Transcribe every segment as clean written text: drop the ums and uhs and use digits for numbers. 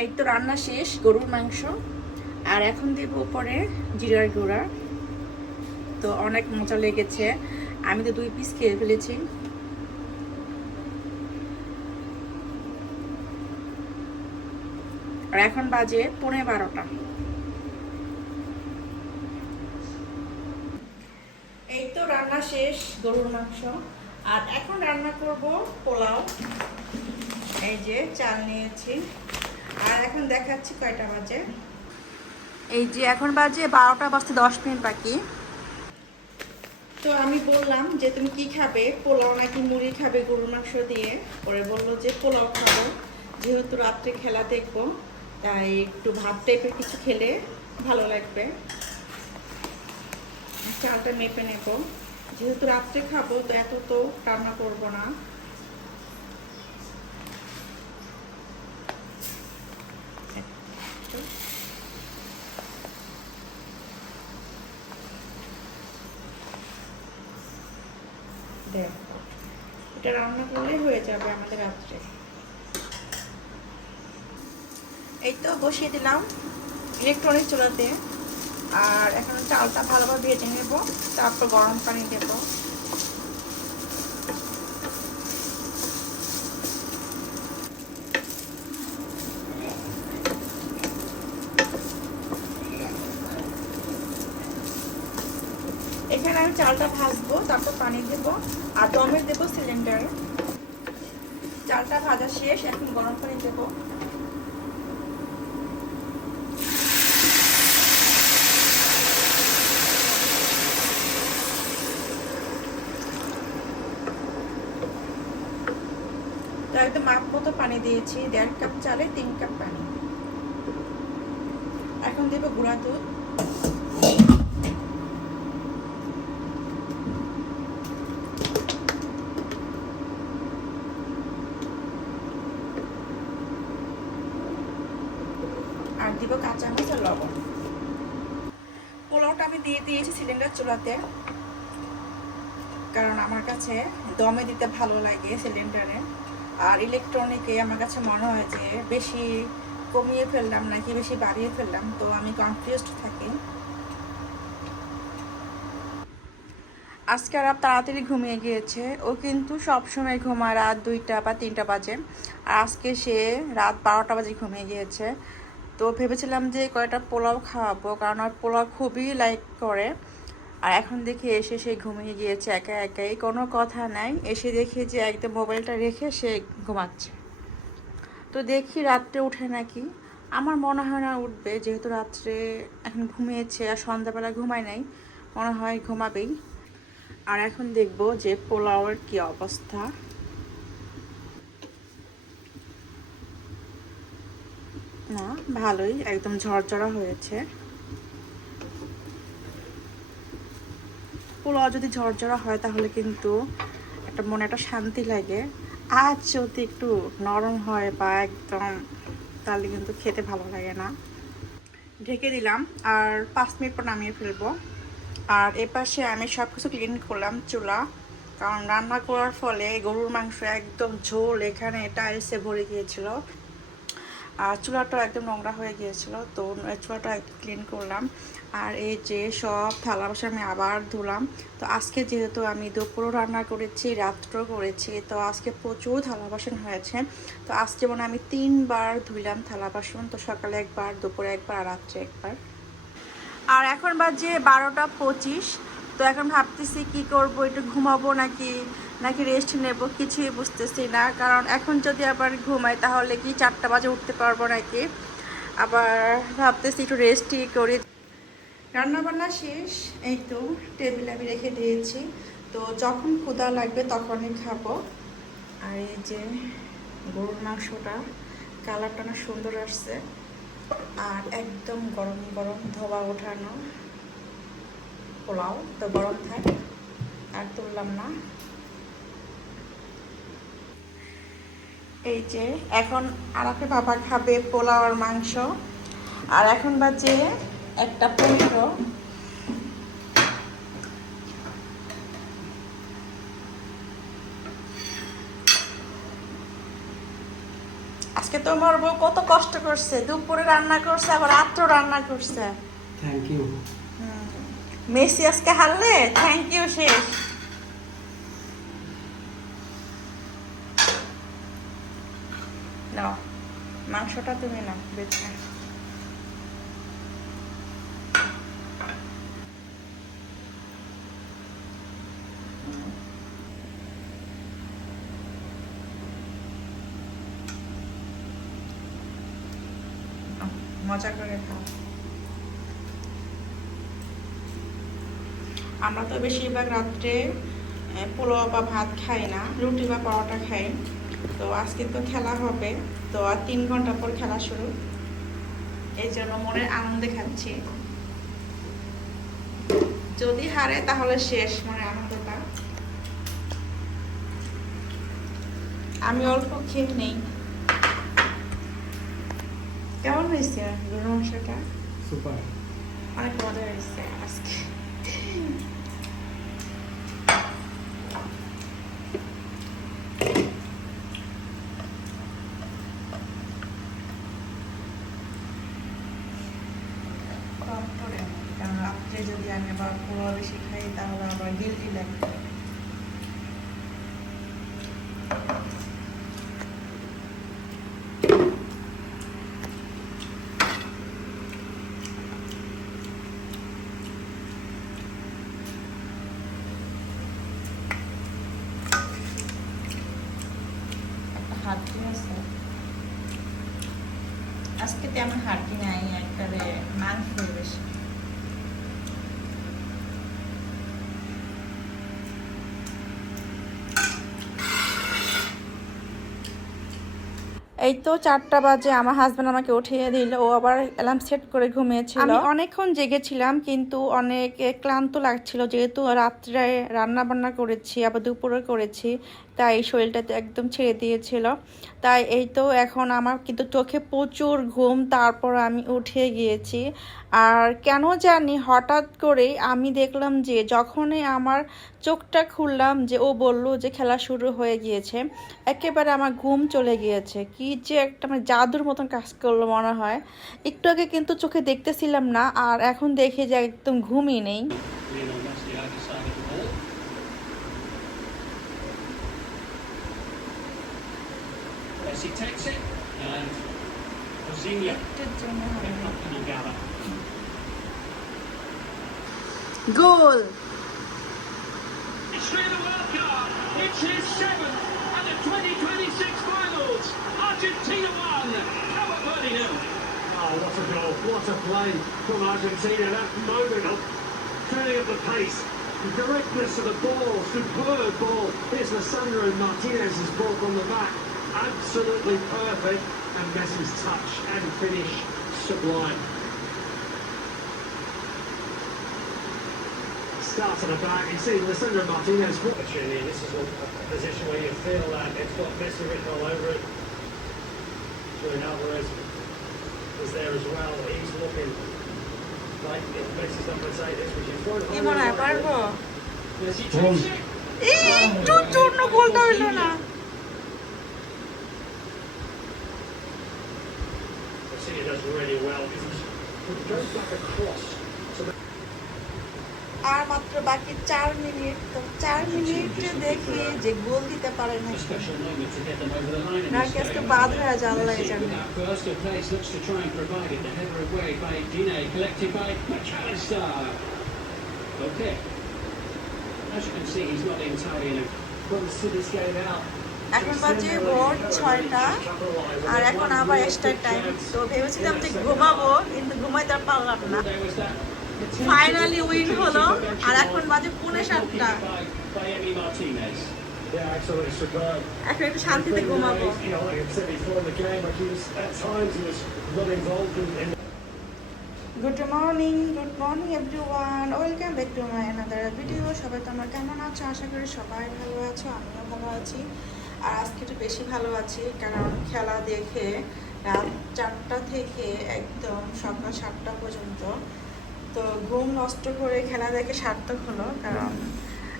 এই তো রান্না শেষ, গরুর মাংস। আর এখন দেব উপরে জিরার গুঁড়া। তো অনেক মজা লেগেছে। আমি তো 2 পিস খেয়ে ফেলেছি। আর এখন বাজে 11:15। এই তো রান্না শেষ, গরুর মাংস। আর এখন রান্না করব পোলাও। এই যে চাল নিয়েছি। আর এখন দেখাচ্ছি কয়টা বাজে। এই যে এখন বাজে 12টা বাজতে 10 মিনিট বাকি। তো আমি বললাম যে তুমি কি খাবে, পোলাও নাকি মুড়ি খাবে গরুর মাংস দিয়ে। পরে বললো যে পোলাও খাবো, যেহেতু রাত্রে খেলা দেখবো, তাই একটু ভাত টাইপের কিছু খেলে ভালো লাগবে। চালটা মেপে নেব, যেহেতু রাত্রে খাবো তো এত তো রান্না করবো না। দেখো, এটা রান্না করলে হয়ে যাবে আমাদের রাত্রে। এই তো বসিয়ে দিলাম ইলেকট্রনিক চুলাতে। আর এখন চালটা ভালোভাবে ভেজে নেব, তারপর গরম পানি দেব। এখানে আমি চালটা ভাজবো, তারপর পানি দেব আর দমে দেব সিলিন্ডারে। চালটা ভাজা শেষ, এখন গরম পানি দেব। তো একদম মাপ মতো পানি দিয়েছি, 1.5 কাপ চালে 3 কাপ পানি। এখন দেব গুঁড়া দুধ। আর দিব কাঁচামরিচ আর লবণ। পোলাওটা আমি দিয়ে দিয়েছি সিলিন্ডার চুলাতে, কারণ আমার কাছে দমে দিতে ভালো লাগে সিলিন্ডারে। আর ইলেকট্রনিকে আমার কাছে মনে হয় যে বেশি কমিয়ে ফেললাম নাকি বেশি বাড়িয়ে ফেললাম, তো আমি কনফিউজড থাকি। আজকে রাত তাড়াতাড়ি ঘুমিয়ে গিয়েছে। ও কিন্তু সবসময় ঘুমায় রাত 2টা বা 3টা বাজে। আর আজকে সে রাত 12টা বাজে ঘুমিয়ে গিয়েছে। তো ভেবেছিলাম যে কয়েকটা পোলাও খাওয়াবো, কারণ ওর পোলাও খুবই লাইক করে। আর এখন দেখি এসে সে ঘুমিয়ে গিয়েছে একা একাই, কোনো কথা নাই। এসে দেখি যে একদম মোবাইলটা রেখে সে ঘুমাচ্ছে। তো দেখি রাত্রে উঠে নাকি। আমার মনে হয় না উঠবে, যেহেতু রাত্রে এখন ঘুমিয়েছে আর সন্ধ্যাবেলা ঘুমায় নাই, মনে হয় ঘুমাবেই। আর এখন দেখব যে পোলাওয়ের কি অবস্থা। না, ভালোই, একদম ঝরঝরা হয়েছে। পোলাও যদি ঝরঝরা হয় তাহলে কিন্তু একটা মনে একটা শান্তি লাগে। আর যদি একটু নরম হয় বা একদম, তাহলে কিন্তু খেতে ভালো লাগে না। ঢেকে দিলাম আর 5 মিনিট পর নামিয়ে ফেলবো। আর এপাশে আমি সব কিছু ক্লিন করলাম চুলা, কারণ রান্না করার ফলে গরুর মাংস একদম ঝোল এখানে টাইলসে ভরে গিয়েছিল। আর চুলাটা একদম নোংরা হয়ে গিয়েছিল, তো চুলাটা একদম ক্লিন করলাম। আর এই যে সব থালা বাসন আমি আবার ধুলাম। তো আজকে যেহেতু আমি দুপুরও রান্না করেছি, রাত্রেও করেছি, তো আজকে প্রচুর থালা বাসন হয়েছে। তো আজকে মানে আমি 3বার ধুইলাম থালা বাসন। তো সকালে একবার, দুপুরে একবার আর রাত্রে একবার। আর এখন বাজে 12টা 25। তো এখন ভাবতেছি কি করব, একটু ঘুমাবো নাকি নাকি রেস্ট নেব, কিছুই বুঝতেছি না। কারণ এখন যদি আবার ঘুমাই তাহলে কি 4টা বাজে উঠতে পারবো নাকি। আবার ভাবতেছি একটু রেস্টই করি। রান্না বান্না শেষ, এই তো টেবিলে আমি রেখে দিয়েছি। তো যখন ক্ষুধা লাগবে তখনই খাবো। আর এই যে গরুর মাংসটা, কালারটা না সুন্দর আসছে। আর একদম গরম গরম ধোয়া ওঠানো পোলাও, তো গরম থাক, আর তুললাম না। এই যে এখন আরাফে বাবা খাবে পোলাও আর মাংস। আর এখন বাজে 1টা 15। আজকে আজকে তোমার বউ কত কষ্ট করছে, দুপুরে রান্না করছে আবার রাত্রেও রান্না করছে। Thank you. মেসি আজকে হারলে থ্যাংক ইউ শেষ। নাও মাংসটা তুমি না বেছে। মজা করে খাও। আমরা তো বেশিরভাগ রাত্রে পোলাও বা ভাত খাই না, রুটি বা পরোটা খাই। তো আজকে তো খেলা হবে, তো আর 3 ঘন্টা পর খেলা শুরু, এই জন্য মনের আনন্দে খাচ্ছি। যদি হারে তাহলে শেষ মনের আনন্দটা। আমি অল্প খেয়ে নেই। কেমন হয়েছে গরুর মাংসটা? সুপার। অনেক মজা হয়েছে আজকে। কম করে, কারণ রাত্রে যদি আমি আবার পোলাও বেশি খাই তাহলে আবার গিল্টি লাগবে। হাড্ডি আছে আজকে, তেমন হাড্ডি নাই, একবারে মাংস বেশি। এই তো 4টা বাজে, আমার হাজবেন্ড আমাকে উঠিয়ে দিল। ও আবার অ্যালার্ম সেট করে ঘুমিয়েছিল। আমি অনেকক্ষণ জেগেছিলাম, কিন্তু অনেক ক্লান্ত লাগছিল, যেহেতু রাত্রে রান্না বান্না করেছি আবার দুপুরে করেছি, তাই শরীরটাতে একদম ছেড়ে দিয়েছিল। তাই এই তো এখন আমার কিন্তু চোখে প্রচুর ঘুম, তারপর আমি উঠে গিয়েছি। আর কেন জানি হঠাৎ করেই আমি দেখলাম যে যখনই আমার চোখটা খুললাম যে ও বলল যে খেলা শুরু হয়ে গিয়েছে, একেবারে আমার ঘুম চলে গিয়েছে। কি যে একটা মানে জাদুর মতন কাজ করলো মনে হয়। একটু আগে কিন্তু চোখে দেখতেছিলাম না, আর এখন দেখি যে একদম ঘুমই নেই। He takes it and Rosinha goal! It's the World Cup. It's his 7th at the 2026 finals. Argentina won. Cabo Verde 0. Oh, what a goal. What a play from Argentina. That moment of turning up the pace. The directness of the ball. Superb ball. Here's Lisandro Martinez's ball from the back. Absolutely perfect. And Messi's touch and finish sublime. Start at the back, you see Lisandro Martinez opportunity, and this is a position where you feel that it's got Messi written all over it. Julian Alvarez is there as well. He's looking like if Messi's not going to take this, which is going কি মনে হয় পারবো? Messi takes it. একটু জন্য গোলটা হইলো না। Messi does really well. He goes back across. আর মাত্র বাকি 4 মিনিট, তো 4 মিনিটে দেখি যে গোল দিতে পারে না। Special moment to get them over the line. নাকি আজকে বাদ হয়ে যায়, আল্লাহ জানে। First of place looks to try and provide it. The header away by Dine, collected by McAllister. Okay. As you can see, he's not entirely in a wants to this game out. এখন বাজে ভোর 6টা, আর এখন আবার extra time. তো ভেবেছিলাম যে ঘুমাবো, কিন্তু ঘুমাইতে আর পারলাম না। There was that finally win হলো, আর এখন বাজে 6:45। by Emi Martinez. Yeah, absolutely superb. এখন একটু শান্তিতে ঘুমাবো। You know, like I said before in the game, like he was at times he was not involved in good morning everyone, welcome back to my another video. সবাই তোমরা কেমন আছো? আশা করি সবাই ভালো আছো, আমিও ভালো আছি। আর আজকে একটু বেশি ভালো আছি, কারণ খেলা দেখে রাত 4টা থেকে একদম সকাল 7টা পর্যন্ত তো ঘুম নষ্ট করে খেলা দেখে সার্থক হলো, কারণ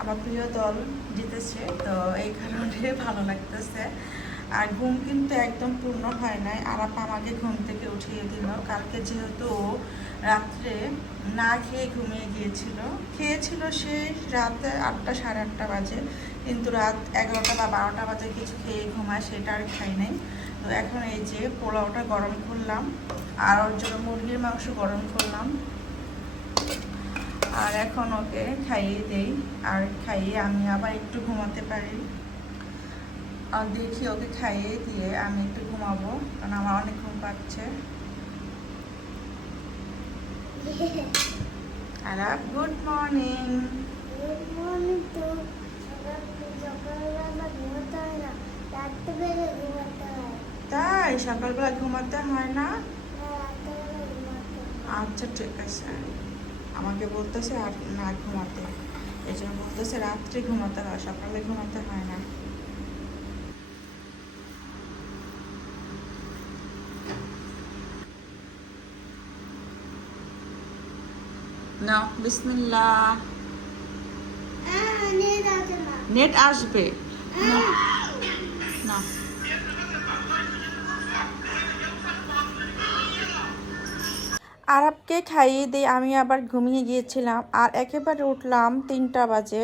আমার প্রিয় দল জিতেছে, তো এই কারণে ভালো লাগতেছে। আর ঘুম কিন্তু একদম পূর্ণ হয় নাই। আরাপ আমাকে ঘুম থেকে উঠিয়ে দিল। কালকে যেহেতু ও রাত্রে না খেয়ে ঘুমিয়ে গিয়েছিল, খেয়েছিল সে রাতে 8টা সাড়ে 8টা বাজে, কিন্তু রাত 11টা বা 12টা বাজে কিছু খেয়ে ঘুমায়, সেটা আর খাই নাই। তো এখন এই যে পোলাওটা গরম করলাম, আর ওর জন্য মুরগির মাংস গরম করলাম, আর এখন ওকে খাইয়ে দেই, আর খাইয়ে আমি আবার একটু ঘুমাতে পারি। আর দেখি ওকে খাইয়ে দিয়ে আমি একটু ঘুমাবো, কারণ আমার অনেক ঘুম পাচ্ছে। আরাপ, গুড মর্নিং। গুড মর্নিং তো সকালবেলা ঘুমাতে হয় না, রাত্রিবেলা ঘুমাতে হয়। তাই সকালবেলা ঘুমাতে হয় না? রাত্রিবেলা ঘুমাতে হয়। আচ্ছা ঠিক আছে, আমাকে বলতেছে আর না ঘুমাতে, এই জন্য বলতেছে রাত্রে ঘুমাতে হয়, সকালে ঘুমাতে হয় না। না, বিসমিল্লাহ। নিয়ে যাচ্ছে না। নেট আসবে না, না। আরাবকে খাইয়ে দিয়ে আমি আবার ঘুমিয়ে গিয়েছিলাম, আর একেবারে উঠলাম 3টা বাজে।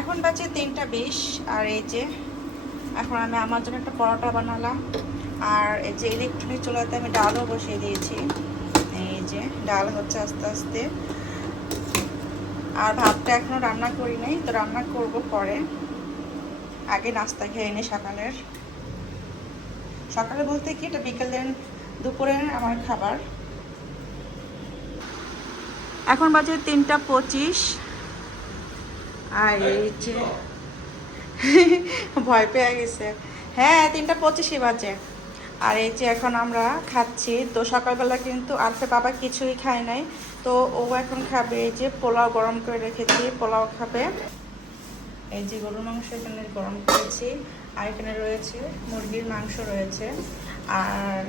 এখন বাজে 3টা 20, আর এই যে এখন আমি আমার জন্য একটা পরোটা বানালাম, আর এই যে ইলেকট্রনিক চুলাতে আমি ডালও বসিয়ে দিয়েছি। এই যে ডাল হচ্ছে আস্তে আস্তে, আর ভাতটা এখনো রান্না করি নাই, তো রান্না করব পরে। আগে নাস্তা খেয়ে নিই সকালের। সকালে বলতে কি, এটা বিকেলের দুপুরের আমার খাবার। এখন বাজে 3টা 25, আর এই যে ভয় পেয়ে গেছে। হ্যাঁ, 3টা 25 বাজে। আর এই যে এখন আমরা খাচ্ছি। তো সকালবেলা কিন্তু আরফে বাবা কিছুই খায় নাই, তো ও এখন খাবে এই যে পোলাও গরম করে রেখেছি, পোলাও খাবে। এই যে গরুর মাংস এখানে গরম করেছি, আর এখানে রয়েছে মুরগির মাংস রয়েছে। আর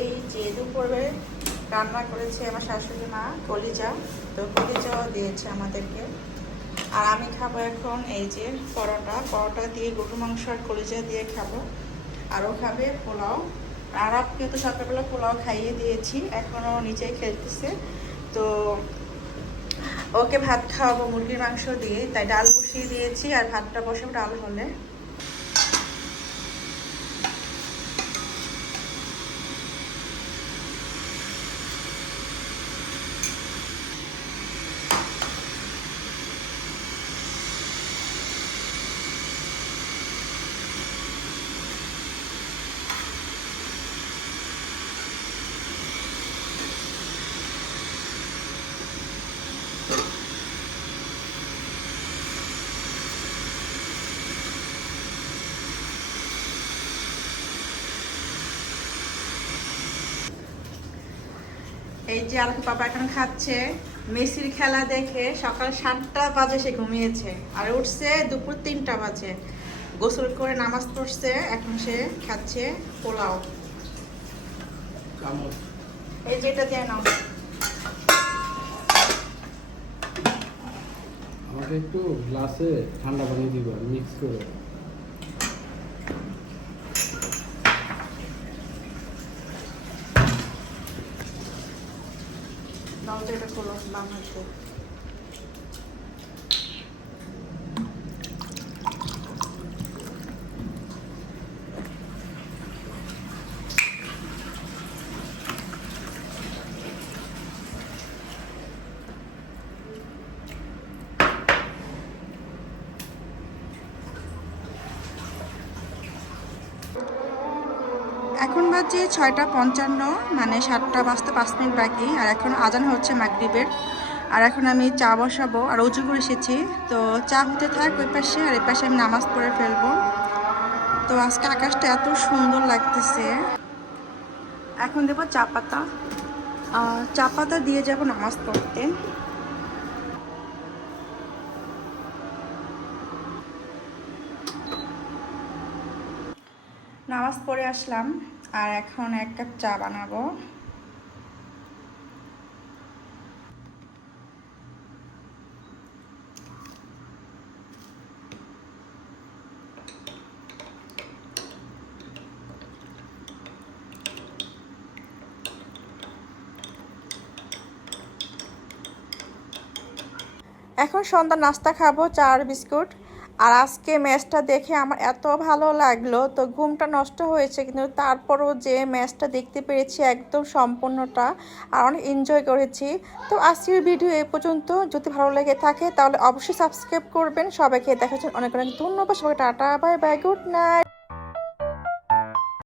এই যে দুপুরে রান্না করেছে আমার শাশুড়ি মা কলিজা, তো কলিজাও দিয়েছে আমাদেরকে। আর আমি খাবো এখন এই যে পরোটা দিয়ে গরুর মাংস আর কলিজা দিয়ে খাবো। আরও খাবে পোলাও। আর আপকে তো সকালবেলা পোলাও খাইয়ে দিয়েছি, এখনও নিচেই খেলতেছে। তো ওকে ভাত খাওয়াবো মুরগির মাংস দিয়ে, তাই ডাল বসিয়ে দিয়েছি, আর ভাতটা বসাবো ডাল হলে। এই যে আর পাপা এখন খাচ্ছে। মেসির খেলা দেখে সকাল 7টা বাজে সে ঘুমিয়েছে, আর উঠছে দুপুর 3টা বাজে, গোসল করে নামাজ পড়ছে, এখন সে খাচ্ছে পোলাও। এই যে এটা দিয়ে নাও। আমাকে একটু গ্লাসে ঠান্ডা পানি দিবা মিক্স করে। নাও তো এটা খোলো বাম হাতে। এখন বাজে 6টা 55, মানে 7টা বাজতে 5 মিনিট বাকি, আর এখন আজান হচ্ছে মাগরিবের। আর এখন আমি চা বসাবো, আর উজু করে এসেছি, তো চা হতে থাক ওই পাশে, আর এই পাশে আমি নামাজ পড়ে ফেলবো। তো আজকে আকাশটা এত সুন্দর লাগতেছে। এখন দেবো চা পাতা, চা পাতা দিয়ে যাব নামাজ পড়তে। নামাজ পড়ে আসলাম, আর এখন 1 কাপ চা বানাবো। এখন সন্ধ্যা নাস্তা খাবো, চা আর বিস্কুট। আর আজকে ম্যাচটা দেখে আমার এত ভালো লাগলো, তো ঘুমটা নষ্ট হয়েছে কিন্তু তারপরও যে ম্যাচটা দেখতে পেরেছি একদম সম্পূর্ণটা, আর অনেক এনজয় করেছি। তো আজকের ভিডিও এই পর্যন্ত। যদি ভালো লেগে থাকে তাহলে অবশ্যই সাবস্ক্রাইব করবেন। সবাইকে দেখার জন্য অনেক অনেক ধন্যবাদ। সবাইকে tata, bye bye, good night.